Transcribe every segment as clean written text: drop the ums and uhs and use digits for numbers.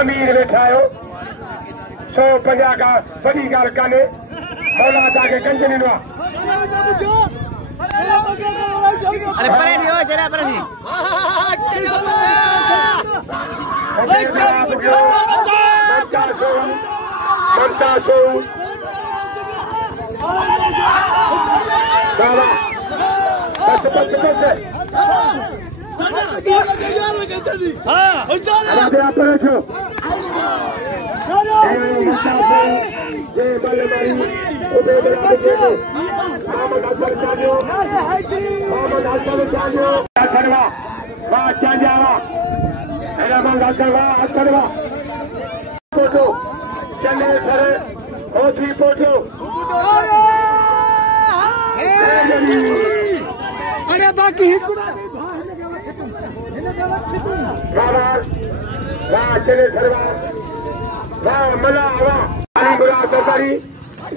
अमीर वेठा आहियो 150 का वॾी ॻाल्हि कान्हे मौला तव्हांखे गंज ॾिनो आहे अरे परे थी जरा परे थी अरे बाकी चले सरवा वाह मला वाह अली मुराद सरकारी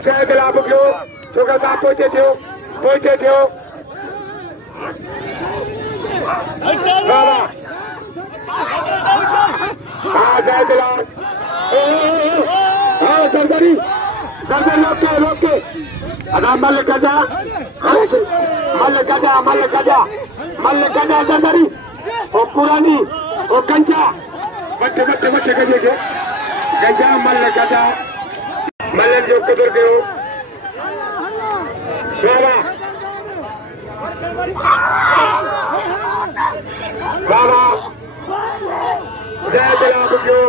जय गुलाब कयो छोकरा साहब पहुंचे थियो वाह हाँ जय गुलाब हाँ सरकारी गर्दन लोग के अदा मल गजा सरकारी ओ पुरानी ओ कंचा बच्चे गजे के गजा मल गजा मलन जो कदर कयो बाबा जय गुलाब कयो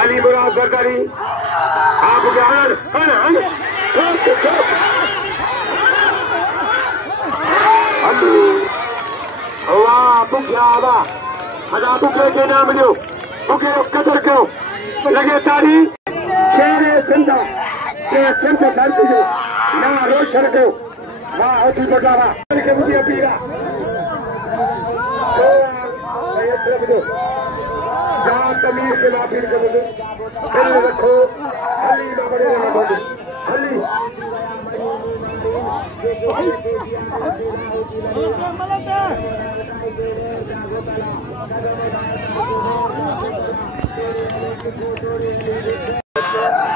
अली मुराद सरकारी आप बुके के नाम लियो बुके कदर कयो लगे तारी शेर सिंधा के सिंध धरती जो ना रोशन कयो वाह होती बटावा के मुझे पीरा जहाँ तमीर के माफी के मुझे दिल रखो हली ना बड़े ना बोलो हली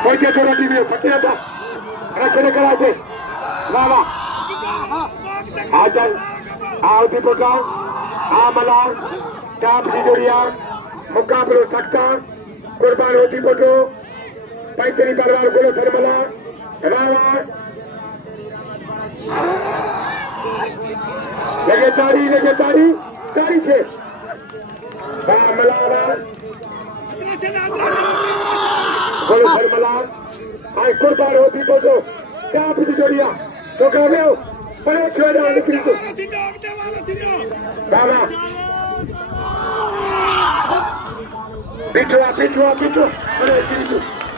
कोई क्या थोड़ा टीवी फटिया था रचने कराते वाह आजल आवती पोटा आ मलार टाप की जोड़िया मुकाबलो सकता कुर्बान होती पोटो पैतरी परिवार बोलो सरमला रावा लगे तारी छे मलारा बोलो सरमला आई कुर्बान होती पोटो टाप की जोड़िया तो कहवे बड़े छोड़ा निकली तो बाबा पिछवा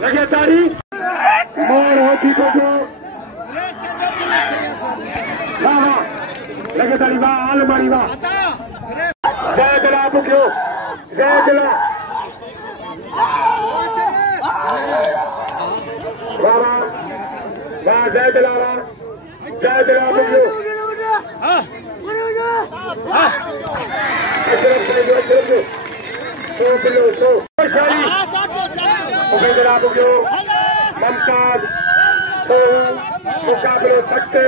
लगे तारी मोर होती तो लगे तारी वाह आल मारी वाह जय गुलाब क्यों जय गुलाब वाह जय गुलाब क्यों ममताज मुकाबले सकते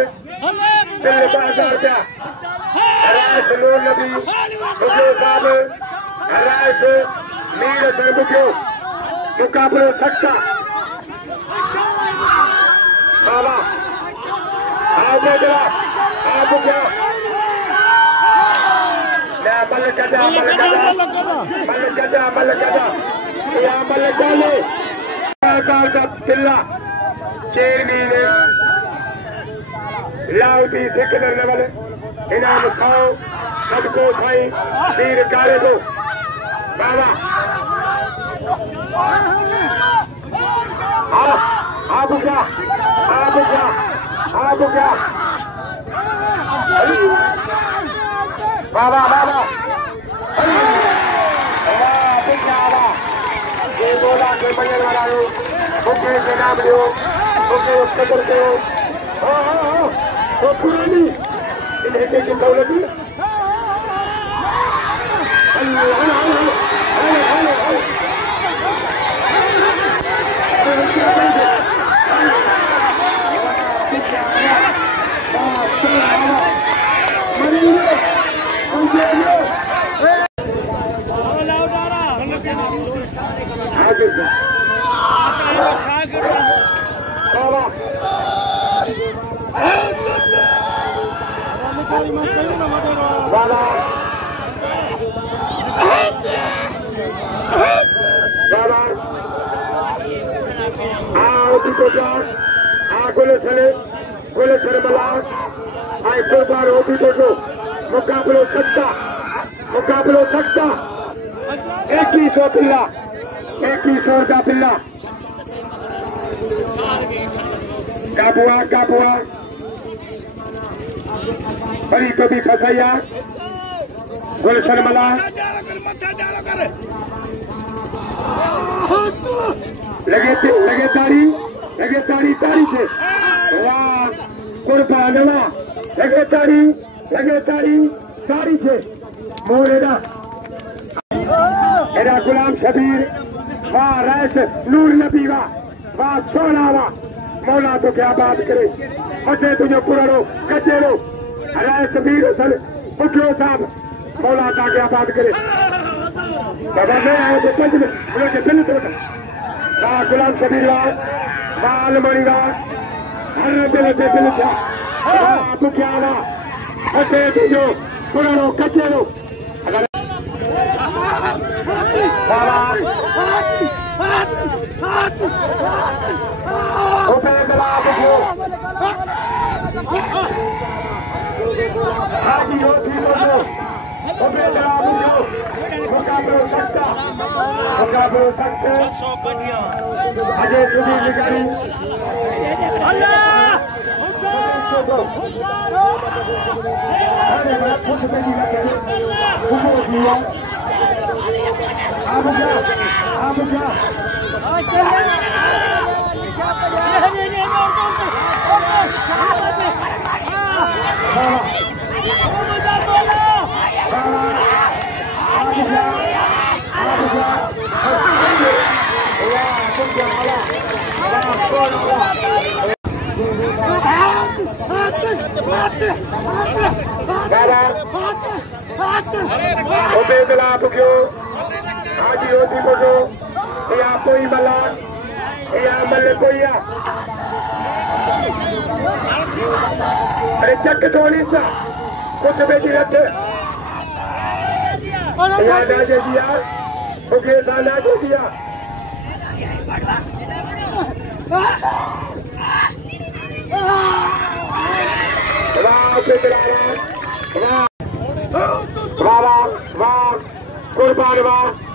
नूर नबी साहब मीर मुकाबले सकता बाबा मल का किला चेरमीन लाउटी सिकंदर नवल इनाम खाओ सबको खाई वीर कारे को बाबा आप क्या बाबा ये बोला के बजन वाला हो मुझे के नाम लियो मुझे कदर करो तो पुरानी इन्हें के दौलत गुल सरमला आई कुर्बान होती तो मुकाबलो सच्चा 2100 पिल्ला 2100 का पिल्ला काबुआ बड़ी तो भी फसैया गुल सरमला लगे ताड़ी से वाह कुर्बान लगे ताड़ी साड़ी से मोरेदा एरा गुलाम शबीर वाह रैस नूर नबी वाह सोना वाह मौला तो क्या बात करे मजे तुझे पुरानो कचेरो रैस वीर हसन पुटलो साहब मौला का क्या बात करे बाबा मैं आए तो पंच में मुझे दिल तोड़ वाह गुलाम शबीर वाह अलमणी हर दिल से दिल था वाह तू क्या वाह मजे तुझे पुरानो कचेरो अजय सुधीर लिगारी हाजी रोटी बोलो या कोई मला या मल कोई अरे चक थोड़ी सा कुछ बेटी रखे या ना दे दिया ओके ना दे दिया वाह वाह कुर्बान वाह